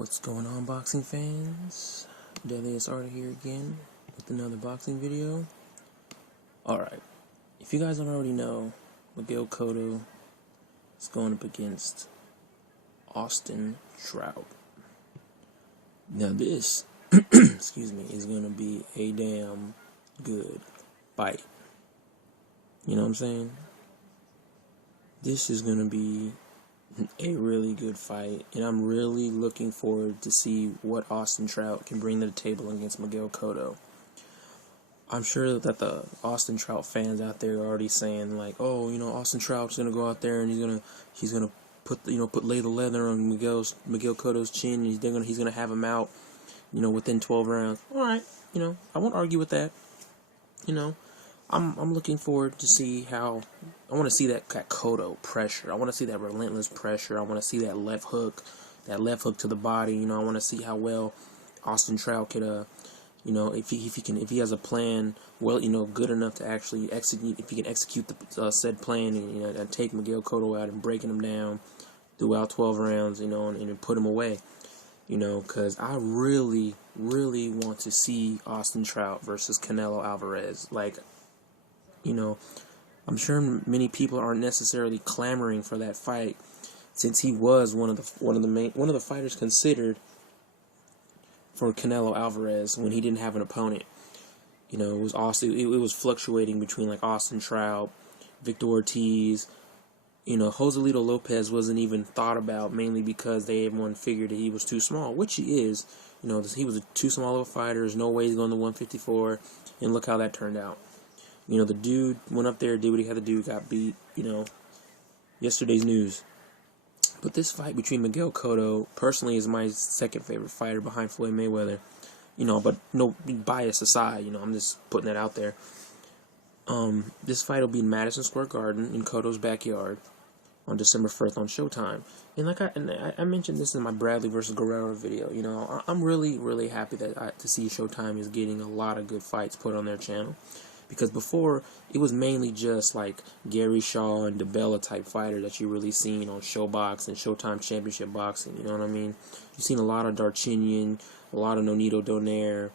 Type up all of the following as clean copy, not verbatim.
What's going on, boxing fans? Deadliest Art here again with another boxing video. Alright, if you guys don't already know, Miguel Cotto is going up against Autstin Trout. Now this, excuse me, is going to be a damn good fight. You know what I'm saying? This is going to be a really good fight, and I'm really looking forward to see what Autstin Trout can bring to the table against Miguel Cotto. I'm sure that the Autstin Trout fans out there are already saying like, oh, Autstin Trout's gonna go out there and he's gonna lay the leather on Miguel Cotto's chin, and he's gonna have him out, within 12 rounds. All right, I won't argue with that. I'm looking forward to see how. I want to see that Cotto pressure. I want to see that relentless pressure. I want to see that left hook to the body. I want to see how well Autstin Trout could, if he has a plan, good enough to actually execute. If he can execute the said plan and take Miguel Cotto out and breaking him down throughout 12 rounds, and put him away. Because I really, really want to see Autstin Trout versus Canelo Alvarez. I'm sure many people aren't necessarily clamoring for that fight, since he was one of the fighters considered for Canelo Alvarez when he didn't have an opponent. It was fluctuating between like Autstin Trout, Victor Ortiz. Joselito Lopez wasn't even thought about, mainly because everyone figured that he was too small, which he is. He was too small of a fighter. There's no way he's going to 154, and look how that turned out. The dude went up there, did what he had to do, got beat, yesterday's news. But this fight between Miguel Cotto, personally, is my second favorite fighter behind Floyd Mayweather. But no bias aside, I'm just putting that out there. This fight will be in Madison Square Garden in Cotto's backyard on December 1st on Showtime. And I mentioned this in my Bradley versus Guerrero video. I'm really, really happy to see Showtime is getting a lot of good fights put on their channel. Because before, it was mainly just like Gary Shaw and DeBella type fighter that you really seen on ShowBox and Showtime Championship Boxing. You know what I mean? You've seen a lot of Darchinyan, a lot of Nonito Donaire,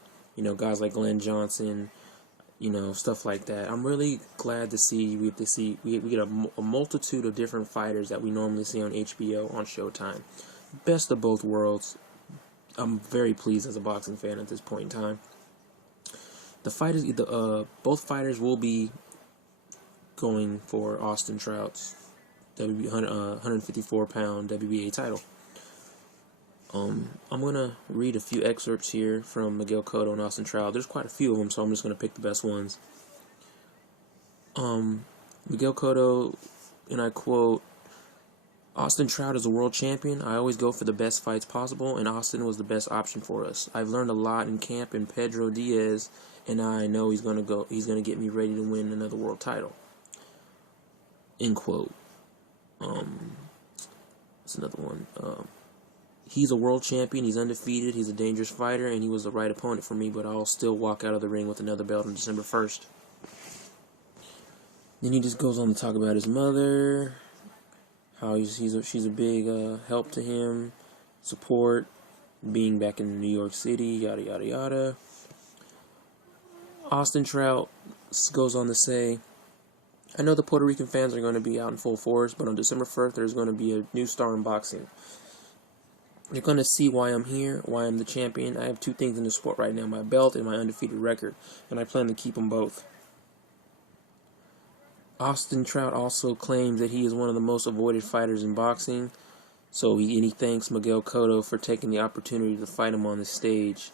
guys like Glenn Johnson, stuff like that. I'm really glad to see we get a multitude of different fighters that we normally see on HBO on Showtime. Best of both worlds. I'm very pleased as a boxing fan at this point in time. Both fighters will be going for Autstin Trout's 154-pound WBA title. I'm gonna read a few excerpts here from Miguel Cotto and Autstin Trout. There's quite a few of them, so I'm just gonna pick the best ones. Miguel Cotto, and I quote, "Autstin Trout is a world champion. I always go for the best fights possible, and Autstin was the best option for us. I've learned a lot in camp, and Pedro Diaz and I know he's gonna get me ready to win another world title." End quote. That's another one. He's a world champion. He's undefeated. He's a dangerous fighter, and he was the right opponent for me. But I'll still walk out of the ring with another belt on December 1st. Then he just goes on to talk about his mother, how she's a big help to him, support, being back in New York City, yada yada yada. Autstin Trout goes on to say, "I know the Puerto Rican fans are going to be out in full force, but on December 1st, there's going to be a new star in boxing. They're going to see why I'm here, why I'm the champion. I have two things in the sport right now, my belt and my undefeated record, and I plan to keep them both." Autstin Trout also claims that he is one of the most avoided fighters in boxing, so he thanks Miguel Cotto for taking the opportunity to fight him on the stage.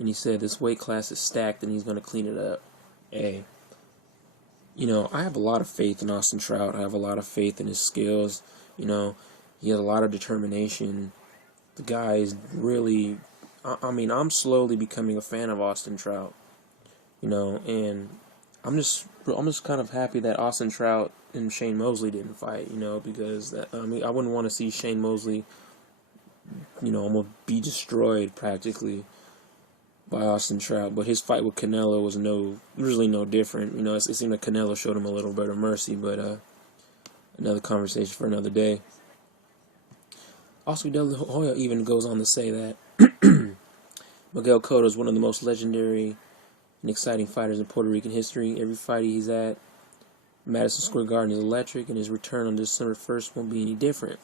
And he said this weight class is stacked and he's going to clean it up. Hey, I have a lot of faith in Autstin Trout. I have a lot of faith in his skills. He has a lot of determination. The guy is really, I'm slowly becoming a fan of Autstin Trout. And I'm just kind of happy that Autstin Trout and Shane Mosley didn't fight, because I wouldn't want to see Shane Mosley, almost be destroyed practically by Autstin Trout. But his fight with Canelo was really no different. It seemed like Canelo showed him a little bit of mercy, but another conversation for another day. Oscar De La Hoya even goes on to say that Miguel Cotto is one of the most legendary and exciting fighters in Puerto Rican history. Every fight he's at Madison Square Garden is electric, and his return on December 1st won't be any different.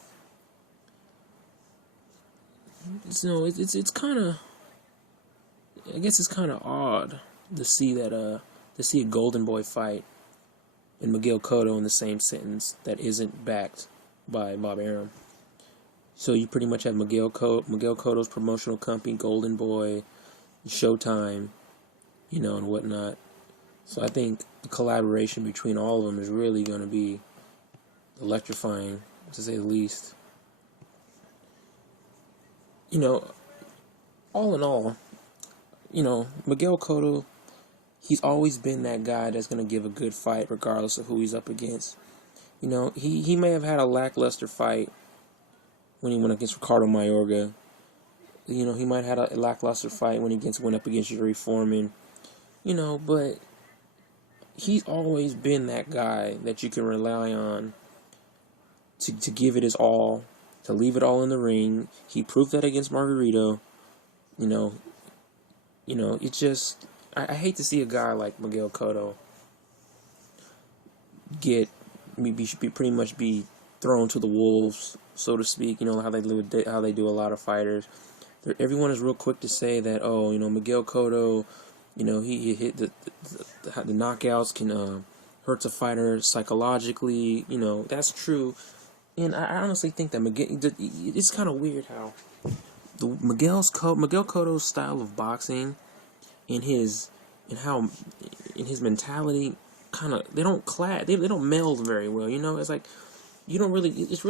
So it's kind of, I guess it's kind of odd to see that to see a Golden Boy fight and Miguel Cotto in the same sentence that isn't backed by Bob Arum. So you pretty much have Miguel Cotto's promotional company, Golden Boy, Showtime, and whatnot. So I think the collaboration between all of them is really going to be electrifying, to say the least. All in all, Miguel Cotto, he's always been that guy that's going to give a good fight regardless of who he's up against. He may have had a lackluster fight when he went against Ricardo Mayorga. He might have had a lackluster fight when he went up against Yuri Foreman. But he's always been that guy that you can rely on to give it his all, to leave it all in the ring. He proved that against Margarito. It's just, I hate to see a guy like Miguel Cotto pretty much be thrown to the wolves, so to speak. How they do a lot of fighters. Everyone is real quick to say that, Miguel Cotto, he hit the knockouts can hurt a fighter psychologically. That's true. And I honestly think that it's kind of weird how Miguel Cotto's style of boxing and his mentality they don't clash. They don't meld very well. It's like you don't really. It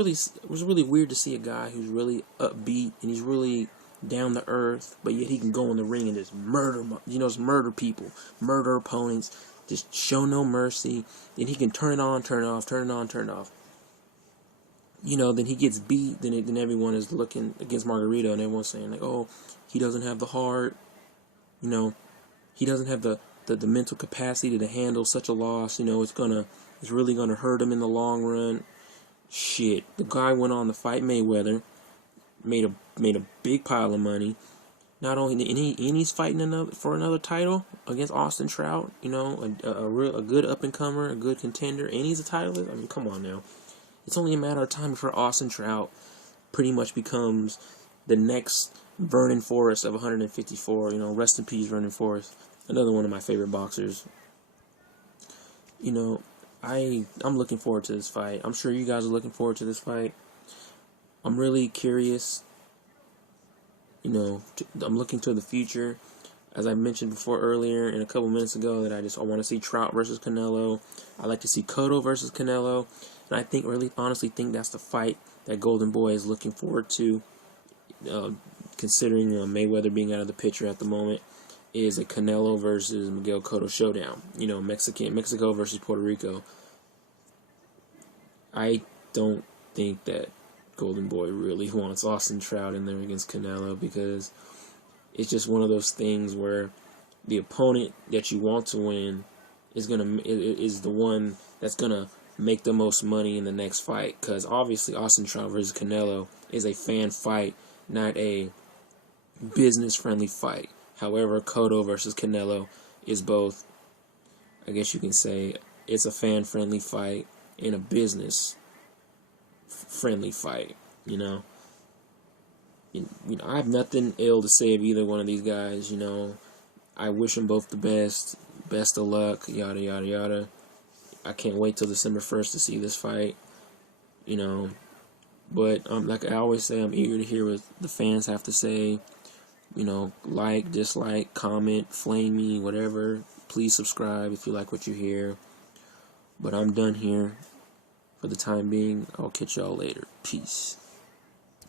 was really weird to see a guy who's really upbeat and he's really down to earth, but yet he can go in the ring and just murder people, murder opponents, just show no mercy. Then he can turn it on, turn it off, turn it on, turn it off. Then he gets beat. Then everyone is looking against Margarito, and everyone's saying like, "Oh, he doesn't have the heart. He doesn't have the mental capacity to handle such a loss. It's really gonna hurt him in the long run." Shit, the guy went on to fight Mayweather, made a big pile of money. Not only and he's fighting for another title against Autstin Trout. A good up and comer, a good contender, and he's a titleist. I mean, come on now. It's only a matter of time before Autstin Trout pretty much becomes the next Vernon Forrest of 154. Rest in peace, Vernon Forrest. Another one of my favorite boxers. I'm looking forward to this fight. I'm sure you guys are looking forward to this fight. I'm really curious. I'm looking to the future. As I mentioned before earlier and a couple minutes ago, that I want to see Trout versus Canelo. I like to see Cotto versus Canelo. And I honestly think that's the fight that Golden Boy is looking forward to, considering Mayweather being out of the picture at the moment, is a Canelo versus Miguel Cotto showdown. Mexico versus Puerto Rico. I don't think that Golden Boy really wants Autstin Trout in there against Canelo, because it's just one of those things where the opponent that you want to win is the one that's gonna make the most money in the next fight. Because obviously Autstin Trout versus Canelo is a fan fight, not a business friendly fight. However, Cotto versus Canelo is both, I guess you can say, it's a fan friendly fight and a business friendly fight. I have nothing ill to say of either one of these guys. I wish them both the best of luck, yada yada yada. I can't wait till December 1st to see this fight. But like I always say, I'm eager to hear what the fans have to say. Like, dislike, comment, flame me, whatever. Please subscribe if you like what you hear. But I'm done here for the time being. I'll catch y'all later. Peace.